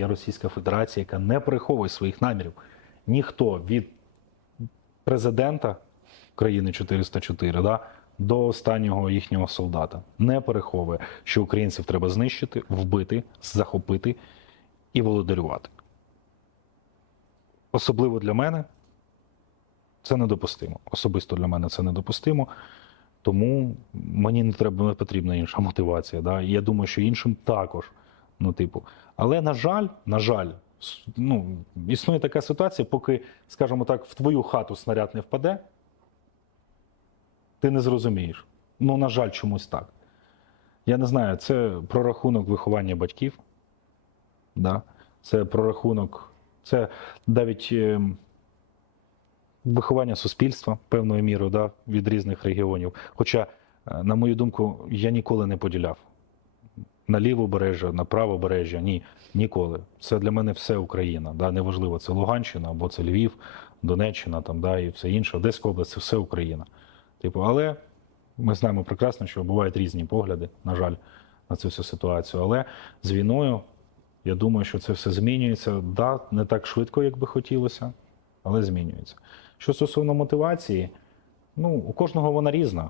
є Російська Федерація, яка не приховує своїх намірів. Ніхто від президента країни 404 да, до останнього їхнього солдата не переховує, що українців треба знищити, вбити, захопити і володарювати. Особливо для мене це недопустимо. Особисто для мене це недопустимо. Тому мені не треба не потрібна інша мотивація. Да? Я думаю, що іншим також. Ну, типу. Але на жаль, на жаль, ну, існує така ситуація, поки, скажімо так, в твою хату снаряд не впаде, ти не зрозумієш. Ну, на жаль, чомусь так. Я не знаю, це прорахунок виховання батьків. Да? Це прорахунок, це навіть е, виховання суспільства певною мірою да, від різних регіонів. Хоча, е, на мою думку, я ніколи не поділяв на лівобережжя, на правобережжя. Ні, ніколи. Це для мене все Україна. Да? Неважливо, це Луганщина або це Львів, Донеччина там, да, і все інше. Одеська область це все Україна. Типу, але ми знаємо прекрасно, що бувають різні погляди, на жаль, на цю всю ситуацію. Але з війною, я думаю, що це все змінюється. Да, не так швидко, як би хотілося, але змінюється. Що стосовно мотивації, ну, у кожного вона різна.